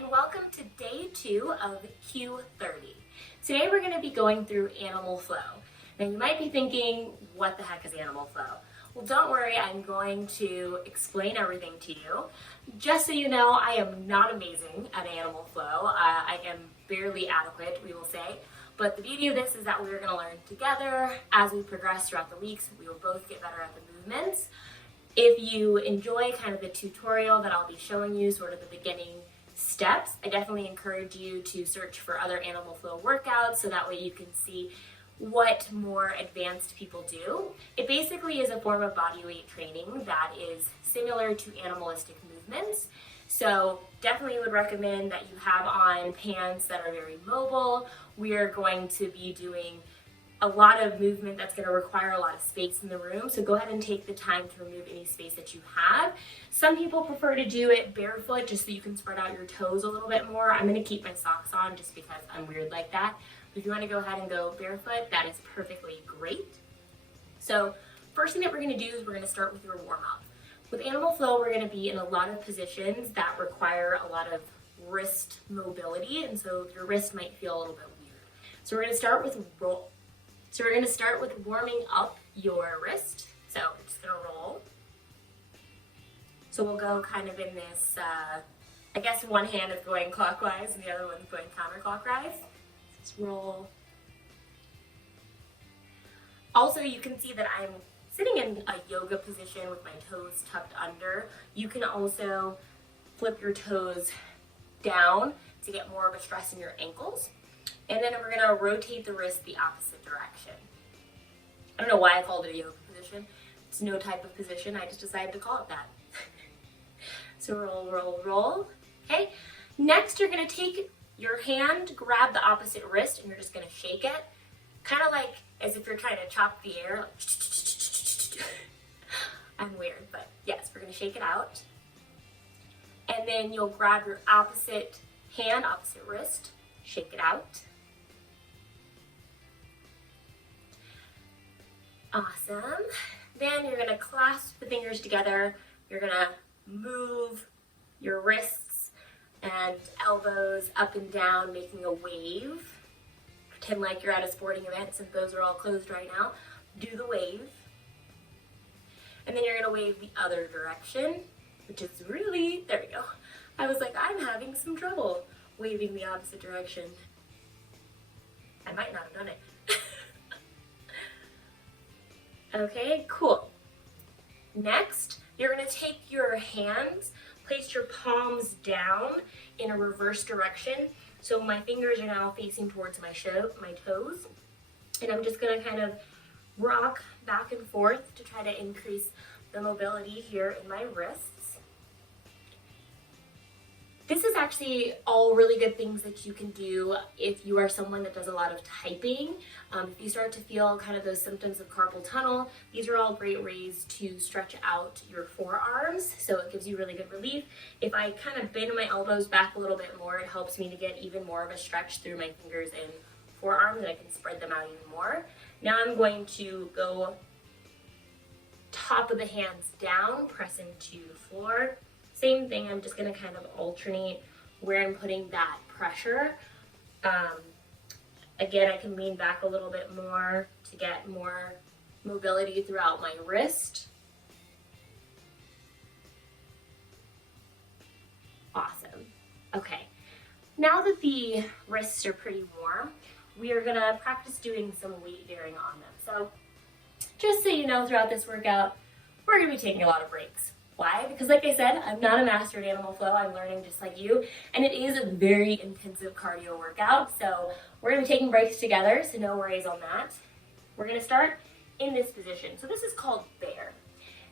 and welcome to day 2 of Q30. Today we're going to be going through animal flow. Now you might be thinking, what the heck is animal flow? Well, don't worry, I'm going to explain everything to you. Just so you know, I am not amazing at animal flow. I am barely adequate, we will say. But the beauty of this is that we're going to learn together as we progress throughout the weeks. We will both get better at the movements. If you enjoy kind of the tutorial that I'll be showing you, sort of the beginning steps, I definitely encourage you to search for other animal flow workouts so that way you can see what more advanced people do. It basically is a form of bodyweight training that is similar to animalistic movements. So definitely would recommend that you have on pants that are very mobile. We are going to be doing a lot of movement that's going to require a lot of space in the room, so go ahead and take the time to remove any space that you have. Some people prefer to do it barefoot just so you can spread out your toes a little bit more. I'm going to keep my socks on just because I'm weird like that. But if you want to go ahead and go barefoot, that is perfectly great. So first thing that we're going to do is we're going to start with your warm-up. With animal flow, we're going to be in a lot of positions that require a lot of wrist mobility, and so your wrist might feel a little bit weird. So we're going to start with warming up your wrist. So we're just gonna roll. So we'll go kind of in this, I guess one hand is going clockwise and the other one's going counterclockwise. Just roll. Also, you can see that I'm sitting in a yoga position with my toes tucked under. You can also flip your toes down to get more of a stress in your ankles. And then we're gonna rotate the wrist the opposite direction. I don't know why I called it a yoga position. It's no type of position, I just decided to call it that. So roll, roll, roll. Okay, next you're gonna take your hand, grab the opposite wrist, and you're just gonna shake it. Kind of like as if you're trying to chop the air. Like I'm weird, but yes, we're gonna shake it out. And then you'll grab your opposite hand, opposite wrist, shake it out. Awesome. Then you're gonna clasp the fingers together. You're gonna move your wrists and elbows up and down, making a wave. Pretend like you're at a sporting event since those are all closed right now. Do the wave. And then you're gonna wave the other direction, which is really, there we go. I was like, I'm having some trouble waving the opposite direction. I might not have done it. Okay, cool. Next, you're gonna take your hands, place your palms down in a reverse direction. So my fingers are now facing towards my toes. And I'm just gonna kind of rock back and forth to try to increase the mobility here in my wrists. This is actually all really good things that you can do if you are someone that does a lot of typing. If you start to feel kind of those symptoms of carpal tunnel, these are all great ways to stretch out your forearms, so it gives you really good relief. If I kind of bend my elbows back a little bit more, it helps me to get even more of a stretch through my fingers and forearms, and I can spread them out even more. Now I'm going to go top of the hands down, press into the floor. Same thing, I'm just gonna kind of alternate where I'm putting that pressure. Again, I can lean back a little bit more to get more mobility throughout my wrist. Awesome. Okay, now that the wrists are pretty warm, we are gonna practice doing some weight bearing on them. So just so you know, throughout this workout, we're gonna be taking a lot of breaks. Why? Because like I said, I'm not a master at animal flow. I'm learning just like you, and it is a very intensive cardio workout. So we're gonna be taking breaks together, so no worries on that. We're gonna start in this position. So this is called bear.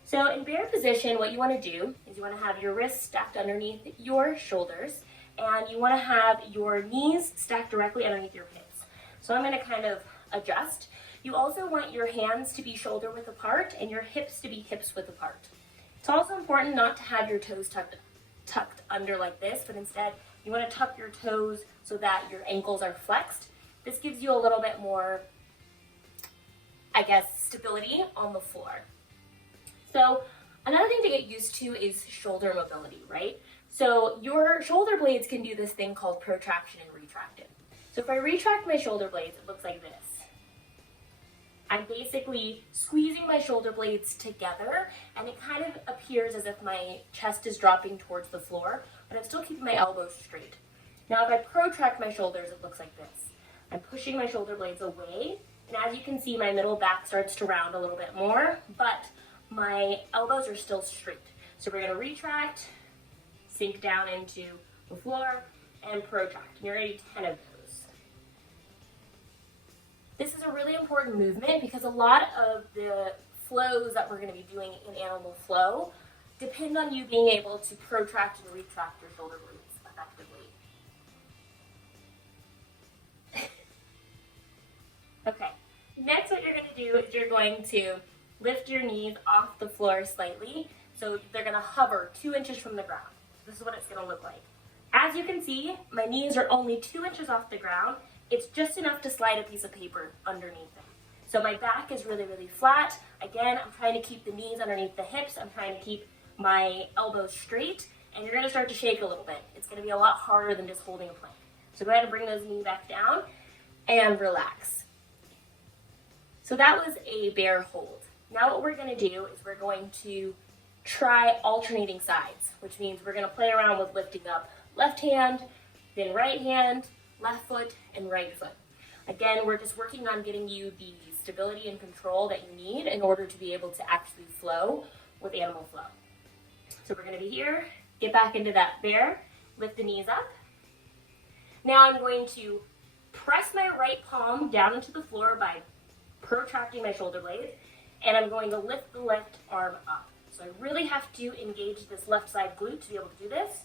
So in bear position, what you wanna do is you wanna have your wrists stacked underneath your shoulders, and you wanna have your knees stacked directly underneath your hips. So I'm gonna kind of adjust. You also want your hands to be shoulder width apart and your hips to be hips width apart. It's also important not to have your toes tucked under like this, but instead you want to tuck your toes so that your ankles are flexed. This gives you a little bit more, I guess, stability on the floor. So another thing to get used to is shoulder mobility, right? So your shoulder blades can do this thing called protraction and retraction. So if I retract my shoulder blades, it looks like this. I'm basically squeezing my shoulder blades together, and it kind of appears as if my chest is dropping towards the floor, but I'm still keeping my elbows straight. Now if I protract my shoulders, it looks like this. I'm pushing my shoulder blades away, and as you can see, my middle back starts to round a little bit more, but my elbows are still straight. So we're gonna retract, sink down into the floor, and protract. And you're gonna do 10 of those. This is a really important movement because a lot of the flows that we're going to be doing in animal flow depend on you being able to protract and retract your shoulder blades effectively. Okay, next what you're going to do is you're going to lift your knees off the floor slightly, so they're going to hover 2 inches from the ground. This is what it's going to look like. As you can see, my knees are only 2 inches off the ground. It's just enough to slide a piece of paper underneath them. So my back is really, really flat. Again, I'm trying to keep the knees underneath the hips. I'm trying to keep my elbows straight, and you're gonna start to shake a little bit. It's gonna be a lot harder than just holding a plank. So go ahead and bring those knees back down and relax. So that was a bear hold. Now what we're gonna do is we're going to try alternating sides, which means we're gonna play around with lifting up left hand, then right hand, left foot, and right foot. Again, we're just working on getting you the stability and control that you need in order to be able to actually flow with animal flow. So we're gonna be here, get back into that bear, lift the knees up. Now I'm going to press my right palm down into the floor by protracting my shoulder blades, and I'm going to lift the left arm up. So I really have to engage this left side glute to be able to do this.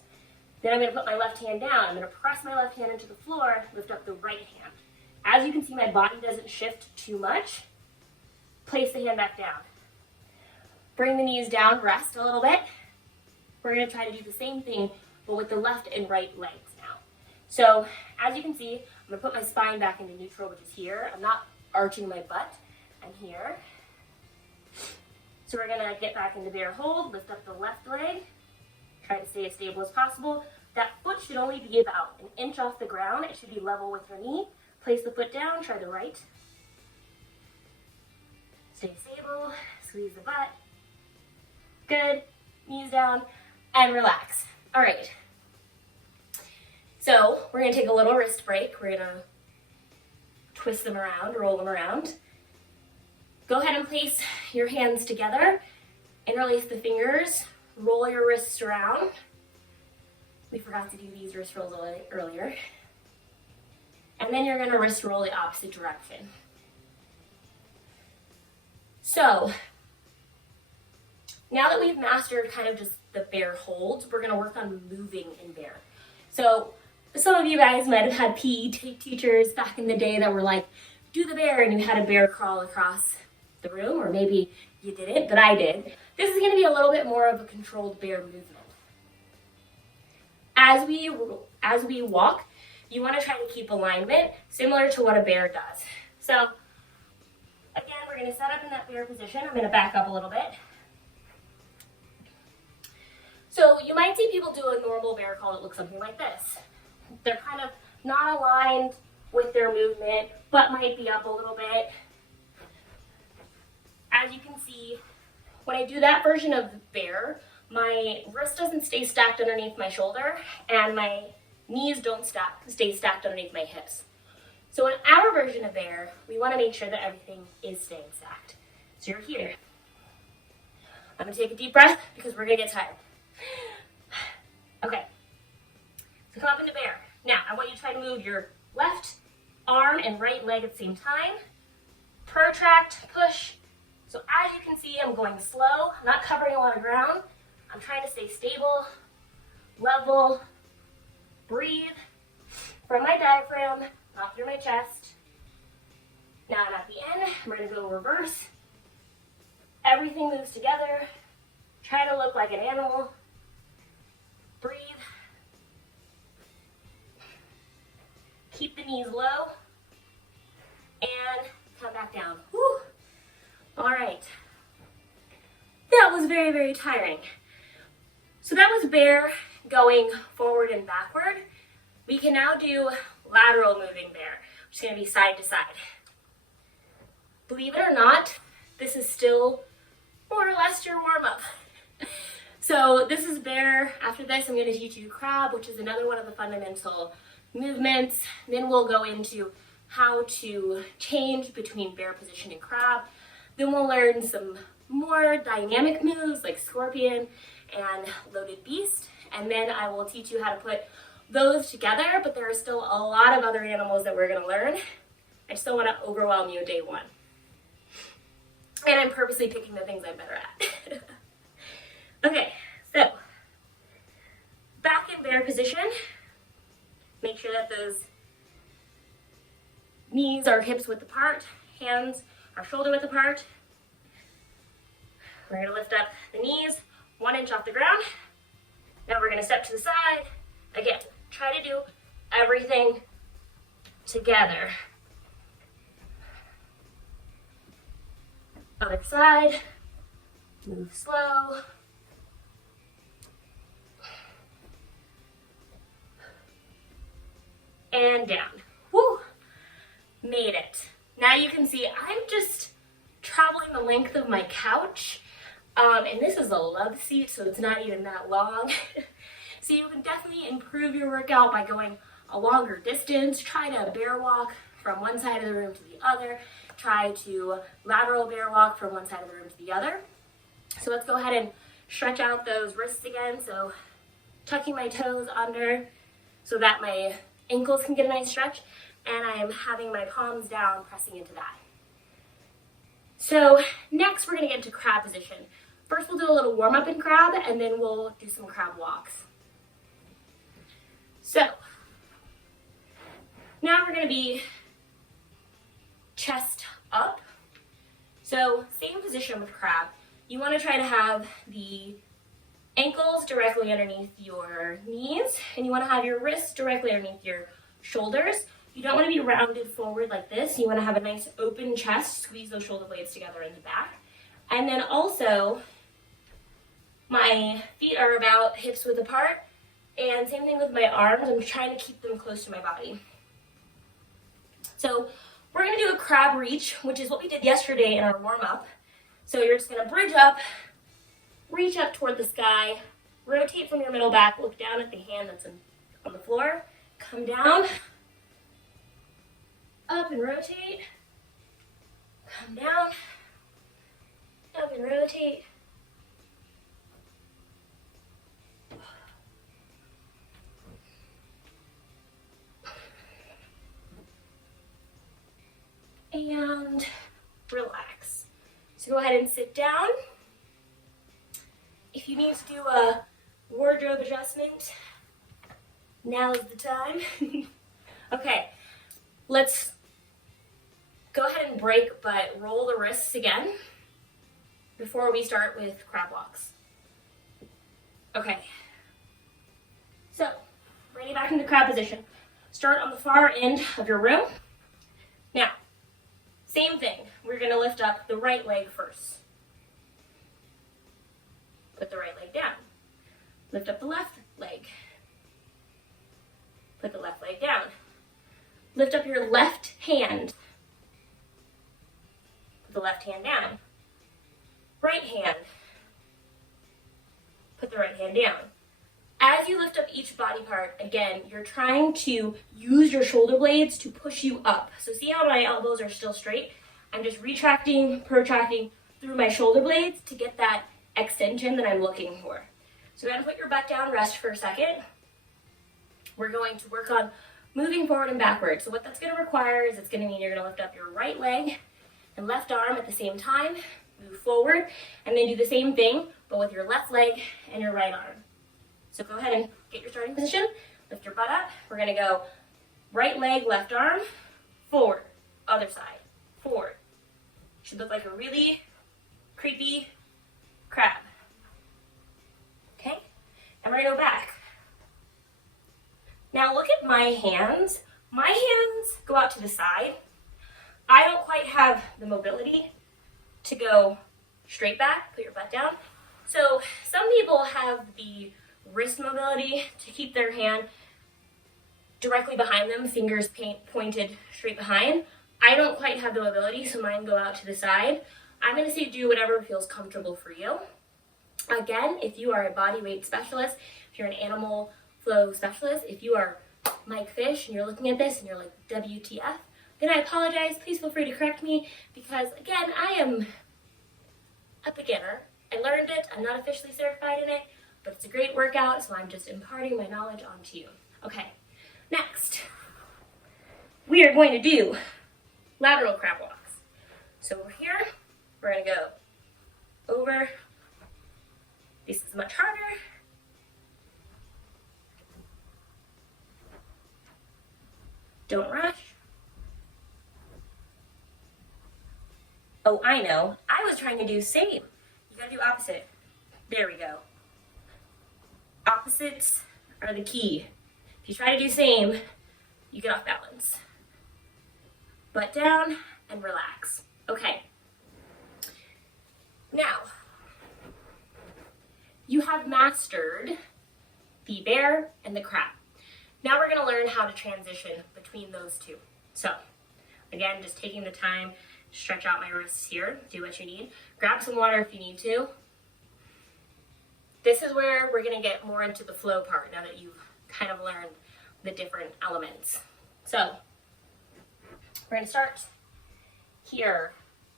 Then I'm going to put my left hand down. I'm going to press my left hand into the floor, lift up the right hand. As you can see, my body doesn't shift too much. Place the hand back down. Bring the knees down, rest a little bit. We're going to try to do the same thing, but with the left and right legs now. So as you can see, I'm going to put my spine back into neutral, which is here. I'm not arching my butt. I'm here. So we're going to get back into bear hold, lift up the left leg. Try to stay as stable as possible. That foot should only be about 1 inch off the ground. It should be level with your knee. Place the foot down, try the right. Stay stable, squeeze the butt. Good, knees down, and relax. All right. So we're gonna take a little wrist break. We're gonna twist them around, roll them around. Go ahead and place your hands together, interlace the fingers, roll your wrists around. We forgot to do these wrist rolls earlier. And then you're gonna wrist roll the opposite direction. So, now that we've mastered kind of just the bear holds, we're gonna work on moving in bear. So, some of you guys might have had PE teachers back in the day that were like, do the bear, and you had a bear crawl across the room, or maybe you didn't, but I did. This is gonna be a little bit more of a controlled bear movement. As we walk, you want to try to keep alignment similar to what a bear does. So again, we're going to set up in that bear position. I'm going to back up a little bit. So you might see people do a normal bear crawl that looks something like this. They're kind of not aligned with their movement, but might be up a little bit. As you can see, when I do that version of bear, my wrist doesn't stay stacked underneath my shoulder, and my knees don't stay stacked underneath my hips. So in our version of bear, we want to make sure that everything is staying stacked. So you're here. I'm going to take a deep breath because we're going to get tired. Okay. So come up into bear. Now, I want you to try to move your left arm and right leg at the same time. Protract, push. So as you can see, I'm going slow. I'm not covering a lot of ground. I'm trying to stay stable, level, breathe from my diaphragm, not through my chest. Now I'm at the end, I'm going to go reverse. Everything moves together. Try to look like an animal. Breathe. Keep the knees low. And come back down. Woo. All right. That was very, very tiring. So that was bear going forward and backward. We can now do lateral moving bear, which is going to be side to side. Believe it or not, this is still more or less your warm-up. So this is bear. After this, I'm going to teach you crab, which is another one of the fundamental movements. Then we'll go into how to change between bear position and crab. Then we'll learn some more dynamic moves like scorpion and loaded beast. And then I will teach you how to put those together, but there are still a lot of other animals that we're going to learn. I just don't want to overwhelm you day one. And I'm purposely picking the things I'm better at. Okay, so back in bear position. Make sure that those knees are hips width apart, hands are shoulder width apart. We're going to lift up the knees 1 inch off the ground. Now we're going to step to the side. Again, try to do everything together. Other side. Move slow. And down. Woo! Made it. Now you can see I'm just traveling the length of my couch. And this is a love seat, so it's not even that long. So you can definitely improve your workout by going a longer distance. Try to bear walk from one side of the room to the other. Try to lateral bear walk from one side of the room to the other. So let's go ahead and stretch out those wrists again. So tucking my toes under so that my ankles can get a nice stretch. And I am having my palms down, pressing into that. So next we're going to get into crab position. First we'll do a little warm up in crab, and then we'll do some crab walks. So now we're going to be chest up. So same position with crab. You want to try to have the ankles directly underneath your knees, and you want to have your wrists directly underneath your shoulders. You don't want to be rounded forward like this. You want to have a nice open chest. Squeeze those shoulder blades together in the back. And then also, my feet are about hips width apart. And same thing with my arms. I'm trying to keep them close to my body. So we're going to do a crab reach, which is what we did yesterday in our warm-up. So you're just going to bridge up, reach up toward the sky, rotate from your middle back, look down at the hand that's on the floor, come down, up and rotate, come down, up and rotate. And relax. So go ahead and sit down. If you need to do a wardrobe adjustment, now is the time. Okay, let's go ahead and break, but roll the wrists again before we start with crab walks. Okay, so bring it back into crab position. Start on the far end of your room. Now, same thing. We're going to lift up the right leg first. Put the right leg down. Lift up the left leg. Put the left leg down. Lift up your left hand. Put the left hand down. Right hand. Put the right hand down. As you lift up each body part, again, you're trying to use your shoulder blades to push you up. So see how my elbows are still straight? I'm just retracting, protracting through my shoulder blades to get that extension that I'm looking for. So you're going to put your butt down, rest for a second. We're going to work on moving forward and backward. So what that's going to require is it's going to mean you're going to lift up your right leg and left arm at the same time, move forward, and then do the same thing, but with your left leg and your right arm. So go ahead and get your starting position, lift your butt up. We're going to go right leg, left arm, forward, other side, forward. Should look like a really creepy crab. Okay, and we're going to go back. Now look at my hands. My hands go out to the side. I don't quite have the mobility to go straight back, put your butt down, So some people have the wrist mobility to keep their hand directly behind them, fingers pointed straight behind. I don't quite have the mobility, so mine go out to the side. I'm going to say do whatever feels comfortable for you. Again, if you are a body weight specialist, if you're an animal flow specialist, if you are Mike Fish and you're looking at this and you're like, WTF, then I apologize. Please feel free to correct me because, again, I am a beginner. I learned it. I'm not officially certified in it, but it's a great workout, so I'm just imparting my knowledge onto you. Okay, next, we are going to do lateral crab walks. So we're here. We're going to go over. This is much harder. Don't rush. Oh, I know. I was trying to do same. You gotta do opposite. There we go. Opposites are the key. If you try to do same, you get off balance. Butt down and relax. Okay. Now, you have mastered the bear and the crab. Now we're gonna learn how to transition between those two. So, again, just taking the time, stretch out my wrists here, do what you need. Grab some water if you need to. This is where we're gonna get more into the flow part now that you've kind of learned the different elements. So, we're gonna start here.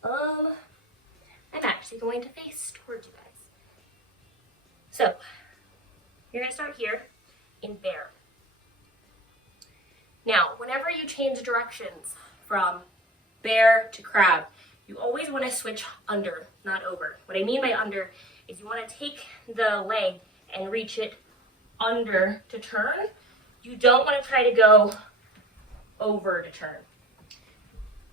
I'm actually going to face towards you guys. So, you're gonna start here in bear. Now, whenever you change directions from bear to crab, you always want to switch under, not over. What I mean by under is you want to take the leg and reach it under to turn. You don't want to try to go over to turn.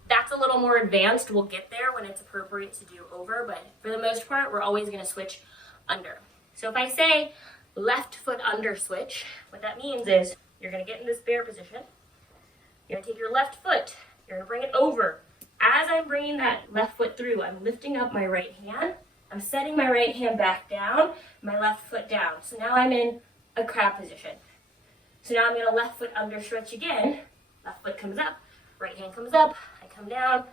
That's a little more advanced. We'll get there when it's appropriate to do over, but for the most part, we're always going to switch under. So if I say left foot under switch, what that means is you're going to get in this bear position. You're going to take your left foot. You're going to bring it over. As I'm bringing that left foot through, I'm lifting up my right hand. I'm setting my right hand back down, my left foot down. So now I'm in a crab position. So now I'm going to left foot under switch again. Left foot comes up, right hand comes up, I come down,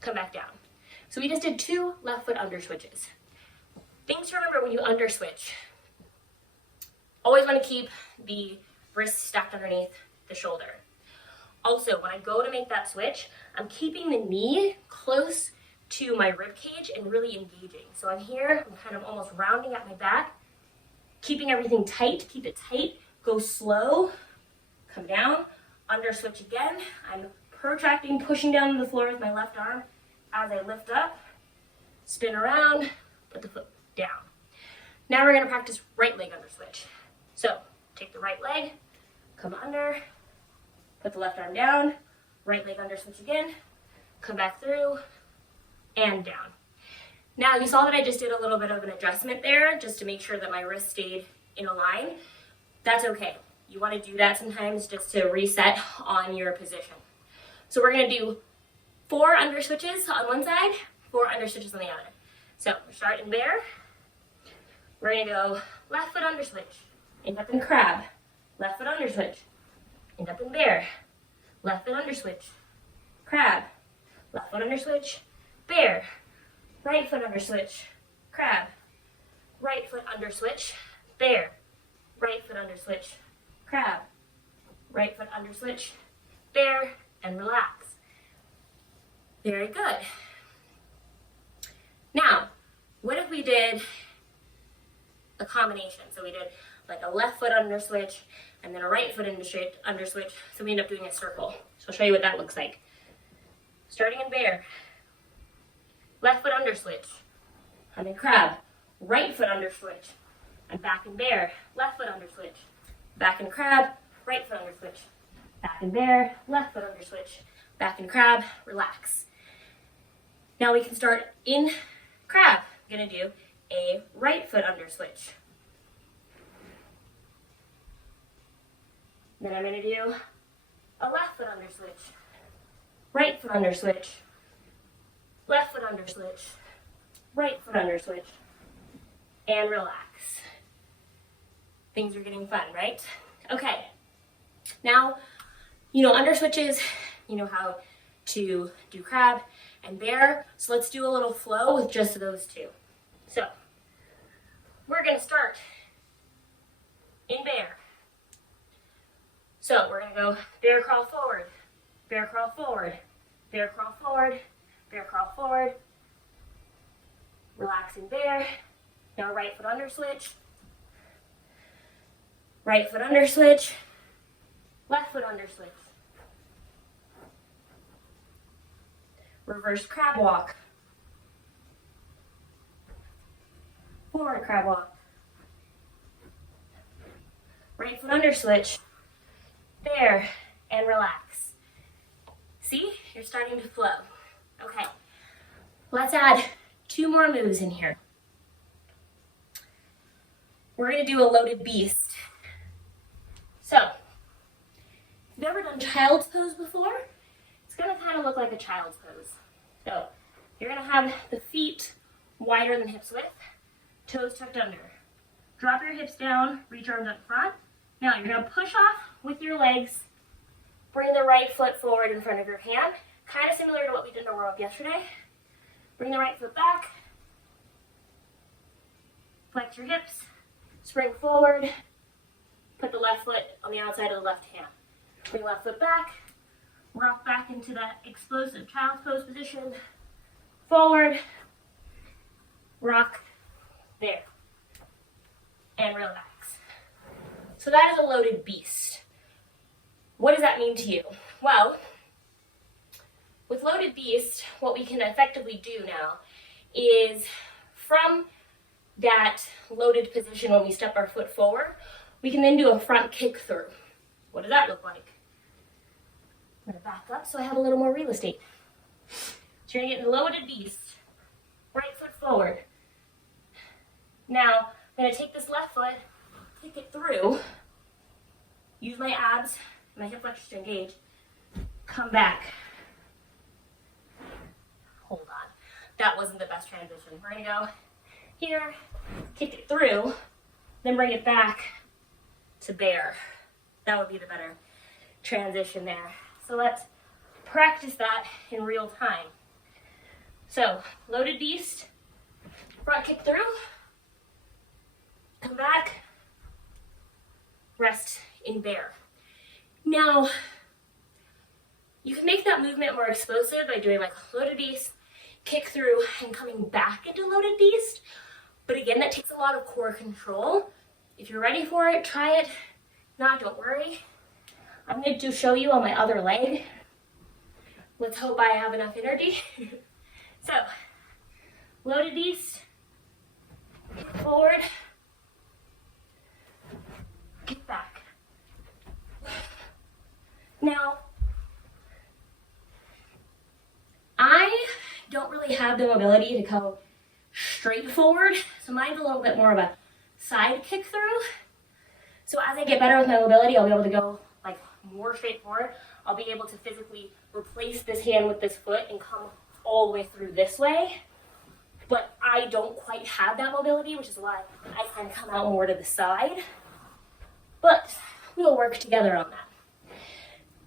come back down. So we just did 2 left foot under switches. Things to remember when you under switch. Always want to keep the wrists stacked underneath the shoulder. Also, when I go to make that switch, I'm keeping the knee close to my rib cage and really engaging. So I'm here, I'm kind of almost rounding at my back, keeping everything tight, keep it tight, go slow, come down, under switch again. I'm protracting, pushing down to the floor with my left arm as I lift up, spin around, put the foot down. Now we're gonna practice right leg under switch. So take the right leg, come under, put the left arm down, right leg under switch again, come back through, and down. Now you saw that I just did a little bit of an adjustment there just to make sure that my wrist stayed in a line. That's okay. You want to do that sometimes just to reset on your position. So we're going to do 4 under switches on one side, 4 under switches on the other. So we're starting bear. We're going to go left foot under switch, end up in crab, left foot under switch, end up in bear, left foot under switch, crab, left foot under switch, bear, right foot under switch, crab, right foot under switch, bear, right foot under switch, crab, right foot under switch, bear, and relax. Very good. Now, what if we did a combination? So we did like a left foot under switch and then a right foot under switch. So we end up doing a circle. So I'll show you what that looks like. Starting in bear, left foot under switch. I'm in crab, right foot under switch. I'm back in bear, left foot under switch. Back in crab, right foot under switch. Back in bear, left foot under switch. Back in crab, relax. Now we can start in crab. I'm gonna do a right foot under switch. Then I'm gonna do a left foot under switch. Right foot under switch. Left foot under switch. Right foot under switch. and relax. Things are getting fun, right? Okay, now, under switches, you know how to do crab and bear, so let's do a little flow with just those two. So, we're gonna start in bear. So, we're gonna go bear crawl forward, bear crawl forward, bear crawl forward, bear crawl forward, relax in bear. Now right foot under switch, right foot under switch, left foot under switch. Reverse crab walk. Forward crab walk. Right foot under switch. Bear and relax. See? You're starting to flow. Okay. Let's add 2 more moves in here. We're going to do a loaded beast. So, if you've ever done child's pose before, it's going to kind of look like a child's pose. So, you're going to have the feet wider than hips width, toes tucked under. Drop your hips down, reach arms up front. Now, you're going to push off with your legs, bring the right foot forward in front of your hand, kind of similar to what we did in our warm-up yesterday. Bring the right foot back, flex your hips, spring forward, put the left foot on the outside of the left hand. Bring left foot back, rock back into that explosive child's pose position, forward, rock, there, and relax. So that is a loaded beast. What does that mean to you? Well, with loaded beast, what we can effectively do now is from that loaded position when we step our foot forward, we can then do a front kick through. What does that look like? I'm going to back up so I have a little more real estate. So you're going to get the loaded beast. Right foot forward. Now, I'm going to take this left foot, kick it through, use my abs, my hip flexors to engage, come back. Hold on. That wasn't the best transition. We're going to go here, kick it through, then bring it back to bear. That would be the better transition there. So let's practice that in real time. So, loaded beast, front kick through, come back, rest in bear. Now, you can make that movement more explosive by doing like loaded beast, kick through, and coming back into loaded beast. But again, that takes a lot of core control. If you're ready for it, try it. If not, don't worry. I'm going to show you on my other leg. Let's hope I have enough energy. So, loaded beast, kick forward, kick back. Now, I don't really have the mobility to go straight forward, so mine's a little bit more of a side kick through. So as I get better with my mobility, I'll be able to go like more straightforward. I'll be able to physically replace this hand with this foot and come all the way through this way. But I don't quite have that mobility, which is why I kind of come out more to the side. But we'll work together on that.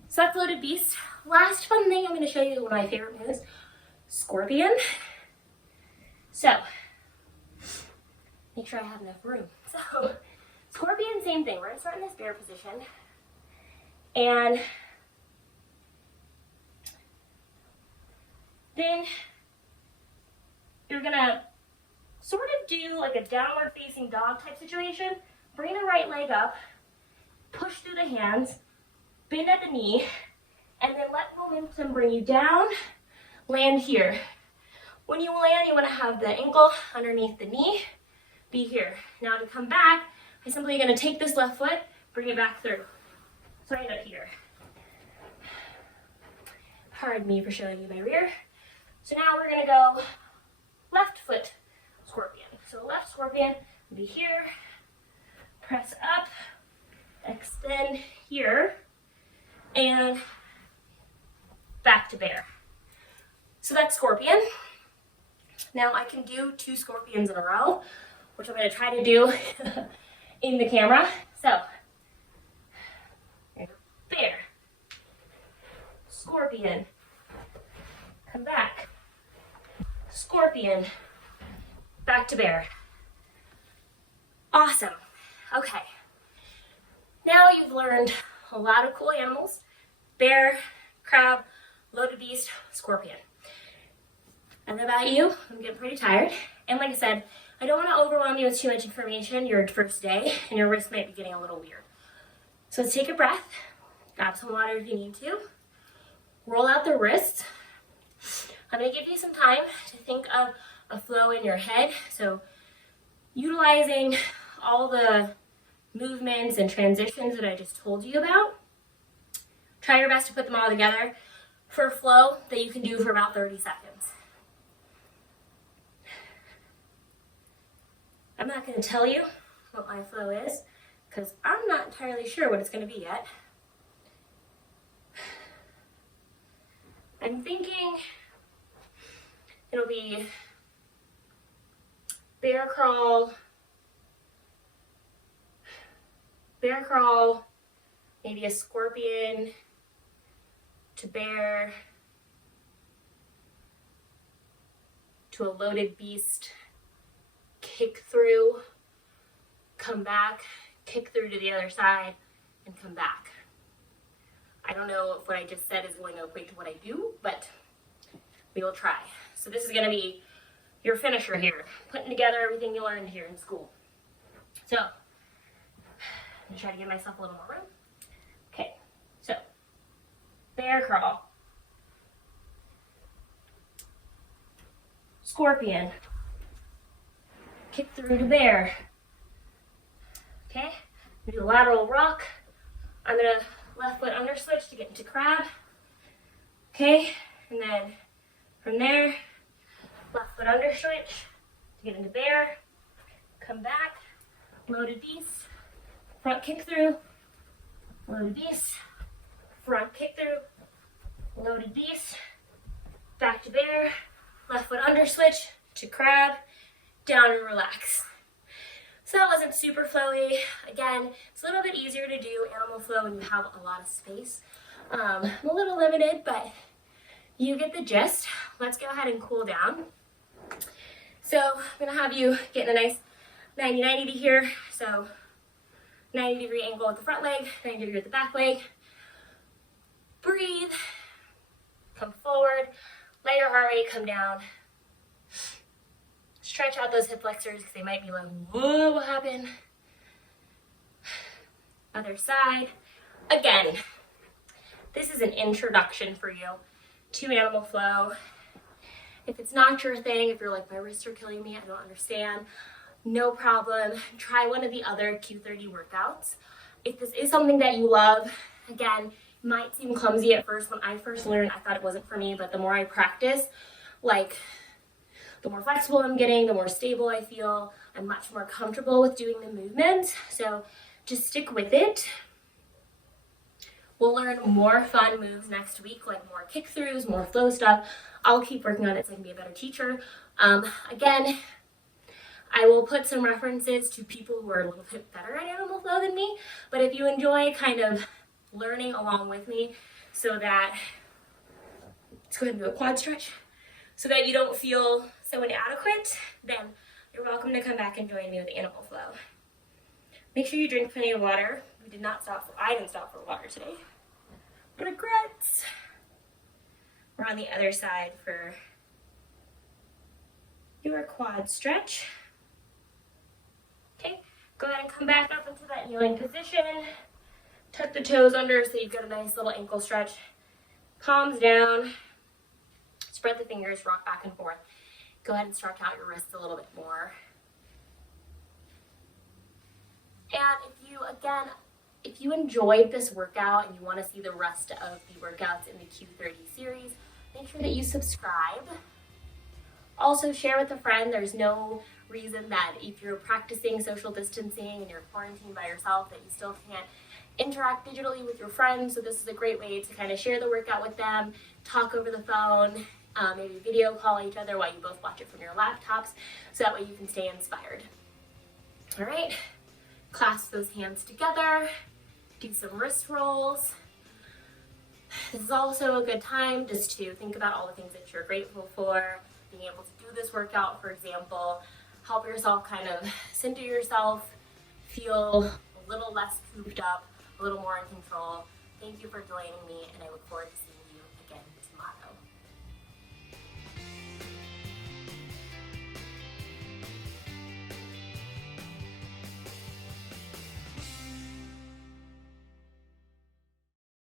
So that's loaded beast. Last fun thing I'm going to show you, one of my favorite moves, scorpion. So, make sure I have enough room. So, scorpion, same thing. We're going to start in this bear position. And then you're going to sort of do like a downward facing dog type situation. Bring the right leg up, push through the hands, bend at the knee, and then let momentum bring you down, land here. When you land, you want to have the ankle underneath the knee, be here. Now to come back, I'm simply going to take this left foot, bring it back through. So I end up here. Pardon me for showing you my rear. So now we're going to go left foot scorpion. So left scorpion, be here, press up, extend here, and back to bear. So that's scorpion. Now I can do 2 scorpions in a row, which I'm going to try to do in the camera. So, bear, scorpion, come back, scorpion, back to bear. Awesome. Okay. Now you've learned a lot of cool animals: bear, crab, loaded beast, scorpion. I don't know about you, I'm getting pretty tired. And like I said, I don't want to overwhelm you with too much information your first day, and your wrist might be getting a little weird. So let's take a breath, grab some water if you need to, roll out the wrists. I'm going to give you some time to think of a flow in your head. So utilizing all the movements and transitions that I just told you about, try your best to put them all together for a flow that you can do for about 30 seconds. I'm not going to tell you what my flow is because I'm not entirely sure what it's going to be yet. I'm thinking it'll be bear crawl, maybe a scorpion to bear, to a loaded beast, kick through, come back, kick through to the other side, and come back. I don't know if what I just said is going to equate to what I do, but we will try. So this is going to be your finisher here, putting together everything you learned here in school. So I'm going to try to give myself a little more room. Okay, so bear crawl, scorpion, kick through to bear. Okay, do a lateral rock. I'm gonna left foot under switch to get into crab. Okay, and then from there, left foot under switch to get into bear. Come back, loaded beast, front kick through, loaded beast, front kick through, loaded beast, back to bear, left foot under switch to crab, down and relax. So that wasn't super flowy. Again, it's a little bit easier to do animal flow when you have a lot of space. I'm a little limited, but you get the gist. Let's go ahead and cool down. So I'm gonna have you get in a nice 90-90 here. So 90-degree angle with the front leg, 90-degree with the back leg. Breathe, come forward, let your heart rate come down. Stretch out those hip flexors because they might be like, whoa, what happened? Other side. Again, this is an introduction for you to animal flow. If it's not your thing, if you're like, my wrists are killing me, I don't understand, no problem. Try one of the other Q30 workouts. If this is something that you love, again, it might seem clumsy at first. When I first learned, I thought it wasn't for me, but the more I practice, the more flexible I'm getting, the more stable I feel. I'm much more comfortable with doing the movement. So just stick with it. We'll learn more fun moves next week, like more kick throughs, more flow stuff. I'll keep working on it so I can be a better teacher. Again, I will put some references to people who are a little bit better at animal flow than me. But if you enjoy kind of learning along with me so that, let's go ahead and do a quad stretch, so that you don't feel so inadequate, then you're welcome to come back and join me with animal flow. Make sure you drink plenty of water. I didn't stop for water today. Regrets. We're on the other side for your quad stretch. Okay, go ahead and come back up into that kneeling position. Tuck the toes under so you've got a nice little ankle stretch. Palms down. Spread the fingers, rock back and forth. Go ahead and stretch out your wrists a little bit more. And if you enjoyed this workout and you want to see the rest of the workouts in the Q30 series, make sure that you subscribe. Also share with a friend. There's no reason that if you're practicing social distancing and you're quarantined by yourself that you still can't interact digitally with your friends. So this is a great way to kind of share the workout with them, talk over the phone, maybe video call each other while you both watch it from your laptops, so that way you can stay inspired. All right, clasp those hands together, do some wrist rolls. This is also a good time just to think about all the things that you're grateful for, being able to do this workout, for example. Help yourself kind of center yourself, feel a little less cooped up, a little more in control. Thank you for joining me, and I look forward to seeing you again tomorrow.